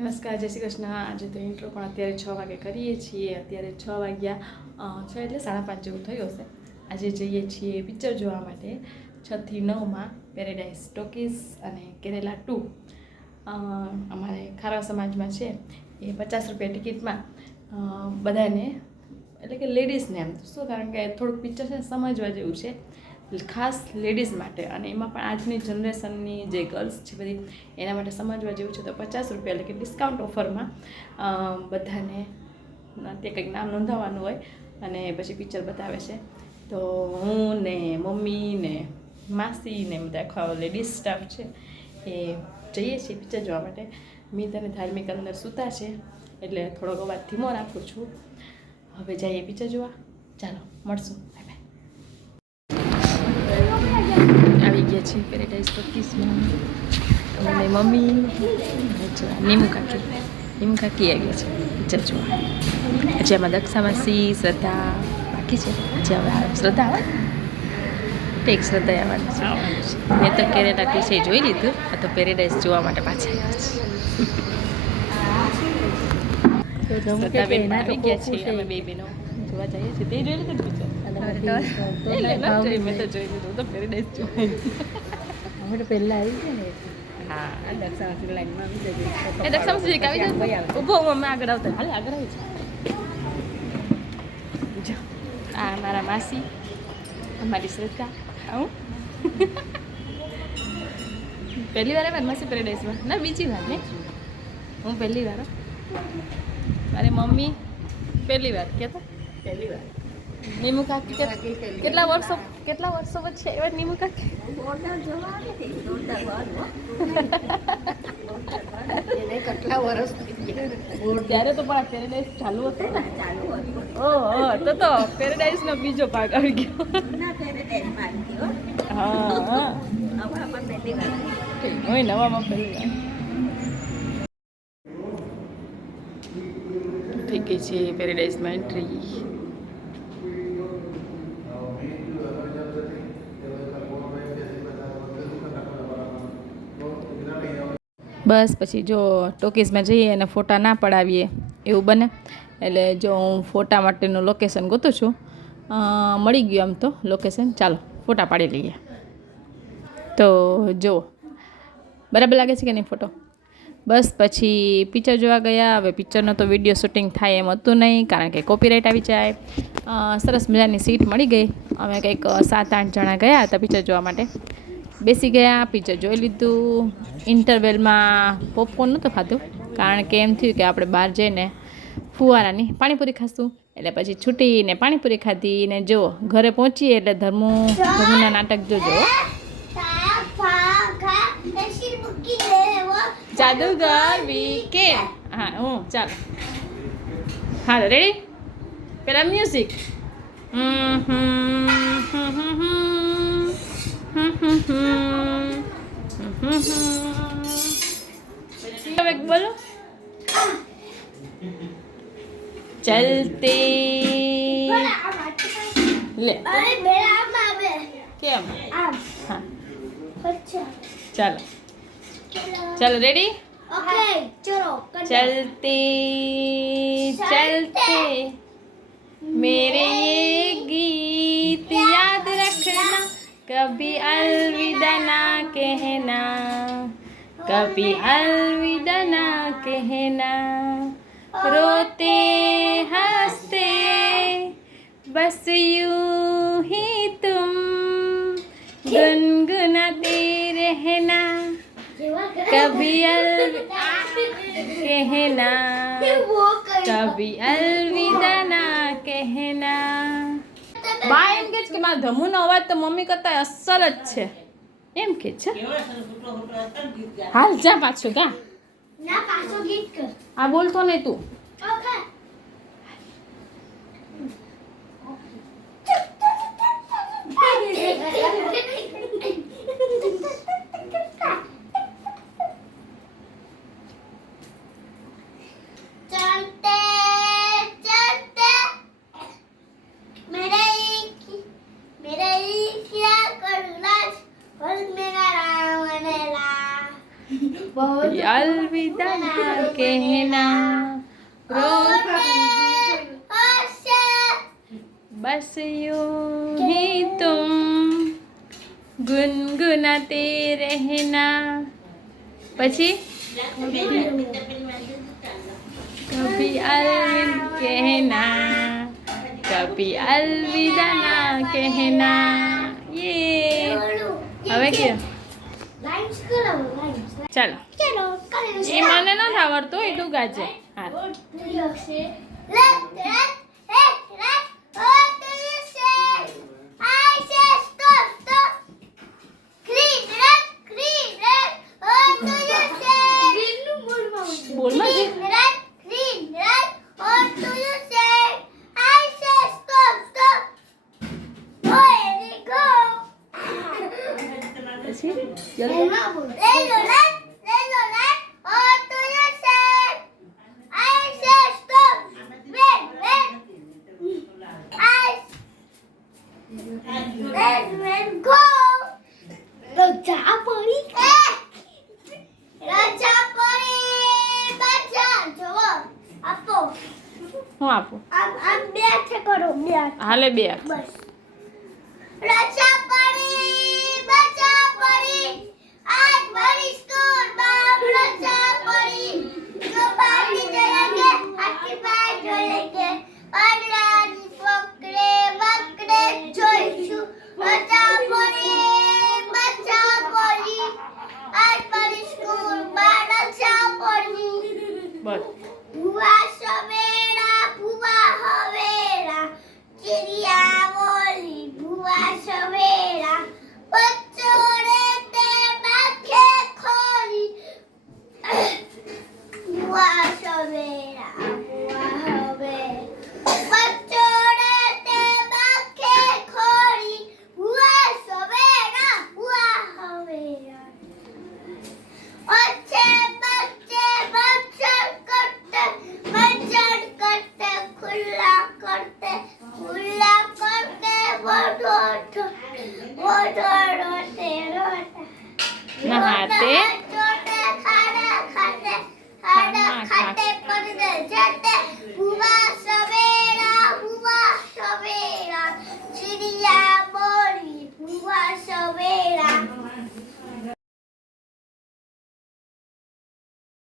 નમસ્કાર, જય શ્રી કૃષ્ણ. આજે તો ઇન્ટ્રો પણ અત્યારે 6 વાગે કરીએ છીએ. અત્યારે 6 વાગ્યા 6 એટલે 5:30 જેવું થયું હશે. આજે જઈએ છીએ પિક્ચર જોવા માટે 6 થી 9માં પેરેડાઇઝ ટોકીઝ અને કેરેલા 2. અમારે ખારવા સમાજમાં છે એ 50 રૂપિયા ટિકિટમાં બધાને, એટલે કે લેડીઝને એમ શું, કારણ કે થોડુંક પિક્ચર છે સમજવા જેવું છે, ખાસ લેડીઝ માટે, અને એમાં પણ આજની જનરેશનની જે ગર્લ્સ છે બધી એના માટે સમજવા જેવું છે. તો 50 રૂપિયા એટલે કે ડિસ્કાઉન્ટ ઓફરમાં બધાને તે કંઈક નામ નોંધાવવાનું હોય અને પછી પિક્ચર બતાવે છે. તો હું ને મમ્મી ને માસી ને બધા આખા લેડીઝ સ્ટાફ છે એ જઈએ છીએ પિક્ચર જોવા માટે. મિત અને ધાર્મિક અંદર સૂતા છે એટલે થોડોક અવાજ ધીમો રાખું છું. હવે જઈએ પિક્ચર જોવા. ચાલો મળશું. આવી ગયા છીએ પેરેડાઇઝ ટોકીઝમાં. અને મમ્મી નીમુ કાકી આવી છે પિક્ચર જોવા. હજી આમાં દક્ષા માસી, શ્રદ્ધા બાકી છે. હજી હવે આવે શ્રદ્ધા, આવે ઠીક, શ્રદ્ધા આવવાની છે. મેં તો કેરેલા વિશે જોઈ લીધું, આ તો પેરેડાઇઝ જોવા માટે પાછા આવ્યા છે. આવી ગયા છીએ અમે બે બહેનો જોવા જઈએ છીએ. તે જોઈ લીધું પિક્ચર? મેં તો જોઈ લીધું, તો પેરેડાઇઝ જોઈ અમે તો પહેલાં આવી છે ને. હા, દક્ષામાસી લાઈનમાં આવી જજો. એ દક્ષામાસી આવી જાય ઊભો, હું અમે આગળ આવતા. હાલ આગળ આવી છે. આ મારા માસી, અમારી શ્રદ્ધા. આવું પહેલી વાર આવે માસી પેરેડાઇઝમાં? ના, બીજી વાર ને. હું પહેલી વાર. અરે મમ્મી પહેલી વાર કહેતો. પહેલી વાર નીમુ કાકી કેટલા વર્ષો પછી આવ્યા નીમુ કાકી? કેટલા વર્ષ ત્યારે તો પણ પેરેડાઇઝ ચાલુ હતું ને. ઓહો, તો પેરેડાઇઝ નો બીજો ભાગ આવી ગયો. હા, હોય નવામાં પહેલી વાર થઈ ગઈ છે પેરેડાઇઝમાં એન્ટ્રી. બસ પછી જો ટોકીઝમાં જઈએ અને ફોટા ના પડાવીએ એવું બને, એટલે જો હું ફોટા માટેનું લોકેશન ગોતું છું. મળી ગયું આમ તો લોકેશન. ચાલો ફોટા પાડી લઈએ. તો જો બરાબર લાગે છે કે નહીં ફોટો? બસ પછી પિક્ચર જોવા ગયા. હવે પિક્ચરનો તો વિડીયો શૂટિંગ થાય એમ હતું નહીં, કારણ કે કોપીરાઇટ આવી જાય. સરસ મજાની સીટ મળી ગઈ. અમે કંઈક 7-8 જણા ગયા હતા પિક્ચર જોવા માટે. બેસી ગયા, પિક્ચર જોઈ લીધું. ઇન્ટરવેલમાં પોપકોર્ન નહોતું ખાધું, કારણ કે એમ થયું કે આપણે બહાર જઈને ફુવારાની પાણીપુરી ખાશું. એટલે પછી છૂટીને પાણીપુરી ખાધી. ને જો ઘરે પહોંચીએ એટલે ધર્મુના નાટક જોજો. જાદુગર વીકેન્ડ. હા, હું ચાલો. હાલો, રેડી? પેલા મ્યુઝિક. હવે બોલો. ચલતે લે કેમ? હા, ચાલો ચાલો, રેડી? चलते चलते मेरे ये गीत याद रखना, कभी अलविदा ना कहना, कभी अलविदा ना कहना, रोते हंसते बस यूं ही तुम गुनगुनाते रहना, कभी कहना, कभी अलविदा ના કહેના. બા એમ કે છે કે મારા ધમુનો અવાજ તો મમ્મી કરતા અસલ જ છે એમ કે છે. હાલ જા પાછું ગા. આ બોલતો નહીં તું. कभी अलविदा ना कहना, बस यूं ही तुम गुनगुनाते रहना. પછી कभी अलविदा कहना, कभी अलविदा ना कहना. ये હવે કે ચાલો એ મને નથી આવડતું એ તું ગાજે. બોલમાં છે હું આપું હાલે બે રજા પડી બચા પડી આજ મારી સ્કૂલમાં રજા પડી જો પાણી જોયેંગે આખી બાર જોયેંગે પાંદડાની પકડે મકડે જોઈશું રજા પડી બચા પડી આજ મારી સ્કૂલમાં રજા પડી બસ ભુવા સવેરા ભુવા હવેરા ચિડિયા બોલી ભુવા સવેરા બચ્ચોને તે માખે ખોરી ભુવા સવેરા ભુવા હવે બચ્ચોને તે માખે ખોરી ભુવા સવેરા ભુવા હવેરા अच्छे बच्चे बच्चन करते खुला करते नहाते